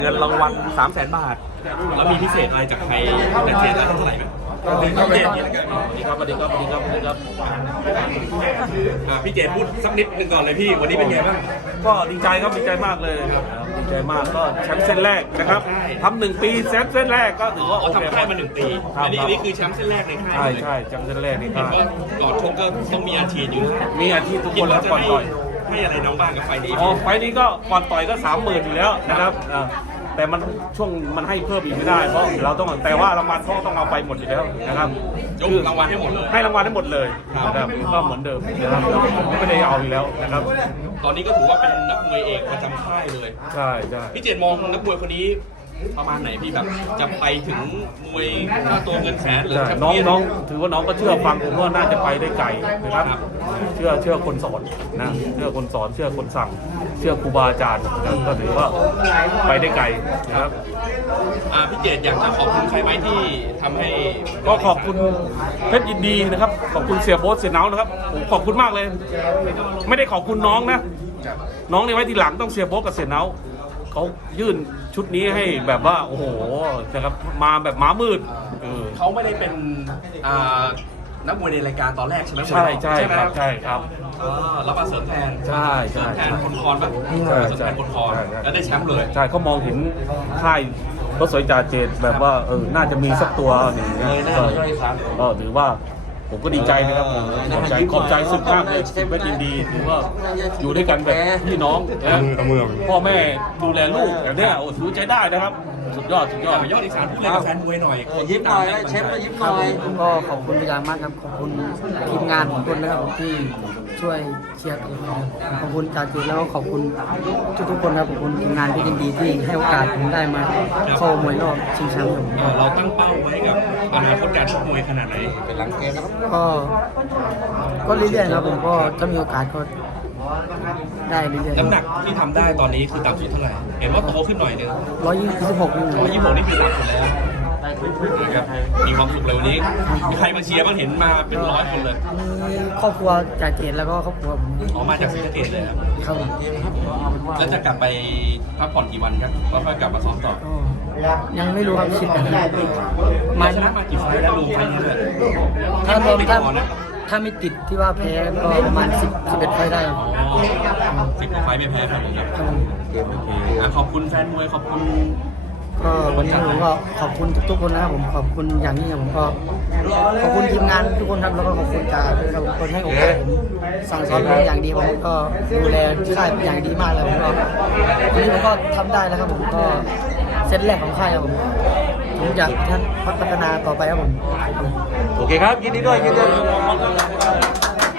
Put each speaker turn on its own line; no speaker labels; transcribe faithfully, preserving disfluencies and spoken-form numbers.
เงินรางวัลสามแสนบาทแล้วมีพิเศษอะไรจากใครจากเจนแล้วเท่าไหร่ไหมพี่เจนนี่ครับสวัสดีครับสวัสดีครับสวัสดีครับพี่เจนพูดสักนิดหนึ่งก่อนเลยพี่วันนี้เป็นไงบ้าง
ก็ดีใจครับดีใจมากเลยดีใจมากก็แชมป์เส้นแรกนะครับทำหนึ่งปีแชมป์เส้นแรกก็ถือว่าโอเค
ทำค่ายมาหนึ่งปีอันนี้อันนี้คือแชมป์เส้นแรกในค่าย
ใช่ใช่แชมป์เส้นแรกในค่าย
ก่อนชกก็ต้องมีอาชีพอยู่
มีอาชีพทุกคนแล้วก่อนต่อย
ให้อะไรน้องบ้างกับไฟนี้
อ๋อไฟนี้ก็ก่อนต่อยก็สามหมื่นอยู่แล้วนะครับแต่มันช่วงมันให้เพิ่มอีกไม่ได้เพราะเราต้องแต่ว่ารางวัลเขาต้องเอาไปหมดอยู่แล้วนะครับ
ยกรางวัลให้หมดเลย
ให้รางวัลให้หมดเลยนะครับก็เหมือนเดิมนะครับไม่ได้เอาอีกแล้วนะครับ
ตอนนี้ก็ถือว่าเป็นนักมวยเอกประจำค่ายเลย
ใช่ใช่
พี่เจตมองนักมวยคนนี้ประมาณไหนพี่แบบจะไปถึงมวยค่าตัวเงินแสนหรือ
น้องน้องถือว่าน้องก็เชื่อฟังผมว่าน่าจะไปได้ไกลนะครับเชื่อเชื่อคนสอนนะเชื่อคนสอนเชื่อคนสั่งเชื่อครูบาอาจารย์ก็ถือว่าไปได้ไกลนะครับ
พี่เจตอยากจะขอบคุณใครไหมที่ทำให้
ก็ขอบคุณเพชรยินดีนะครับขอบคุณเสียโบ๊ทเสียเนานะครับขอบคุณมากเลยไม่ได้ขอบคุณน้องนะน้องนี่ไว้ทีหลังต้องเสียโบ๊ทกับเสียเนาเขายื่นชุดนี้ให้แบบว่าโอ้โหนะครับมาแบบม้ามืด
เขาไม่ได้เป็นนักมวยในรายการตอนแรกใช่ไหม
ใช่ใช่ครับใช่ครับ
แล้วมาเสริมแทน
ใช่
เสริมแทนคนคอนปะเสริมแทนคนคอนแล้วได้แชมป์เลย
ใช่เขามองเห็นค่ายรถสวยจ่าเจตแบบว่าเออน่าจะมีสักตัวหนึ่งก็ถือว่าผมก็ดีใจนะครับขอบใจขอบใจสุดมากเลยไม่ยินดีถือว่าอยู่ด้วยกันแบบพี่น้องนะพ่อแม่ดูแลลูกอย่างนี้โอ้ถือใจได้นะครับสุดยอดสุดยอด
ยอดอีสานพูดเลยกับแฟนมวยหน่อย
ยิ้มหน่อยเชฟก็ยิ้มหน่อยก็ขอบคุณเป็นอย่างมากครับขอบคุณทีมงานของคุณนะครับที่ช่วยเชียร์ตัวเราขอบคุณจากจิตแล้วก็ขอบคุณทุกๆคนครับขอบคุณทีมงานที่ยินดีที่ให้โอกาสผมได้มาเข้ามวยรอบชิงแชมป์
เราตั้งเป้าไว้กับอนาคตการชกมวยขนาดไหนเป็นหลังเกมนะครับ
ก็ก็เรื่อยๆครับผมก็ถ้ามีโอกาสก็ได้เรื่อยๆ
น้ำหนักที่ทำได้ตอนนี้คือต่ำสุดเท่าไหร่เห็นว่าโตขึ้นหน่อยนึง
ร้อยยี่สิบหก
ร้อยยี่สิบหกนี่คือหลักสุดแล้วนะครับมีความสุขเลยวันนี้มีใครมาเชียร์บ้างเห็นมาเป็นร้อยคนเลย
มีครอบครัวจากเกตแล้วก็ครอบครัวผม
ออกมาจากศรีสะเกษเลยครับ
ครับ
แล้วจะกลับไปพักผ่อนกี่วันครับแล้วค่อยกลับมาซ้อมต่อ
ยังไม่รู้ครับคิดกัน
มาชนะมากี่ไฟล์แล้วรู้ไฟล์นี้เลย
ถ้ารวมถ้าถ้าไม่ติดที่ว่าแพ้ก็ประมาณสิบสิบเอ็ดไฟล์ได้ครับ
สิบกว่าไฟล์ไม่แพ้ครับผมครับขอบคุณแฟนมวยขอบคุณ
ก็วันนี้ผมก็ขอบคุณทุกๆคนนะครับผมขอบคุณอย่างนี้ผมก็ขอบคุณทีมงานทุกคนครับแล้วก็ขอบคุณจ่าด้วยครับคนให้โอกาสผมสั่งสอนผมอย่างดีผมก็ดูแลค่ายเป็นอย่างดีมากเลยผมก็วันนี้ผมก็ทำได้แล้วครับผมก็เซตแรกของค่ายครับผมผมอยากท่านพัฒนาต่อไปครับผม
โอเคครับยินดีด้วยยินดีด้วย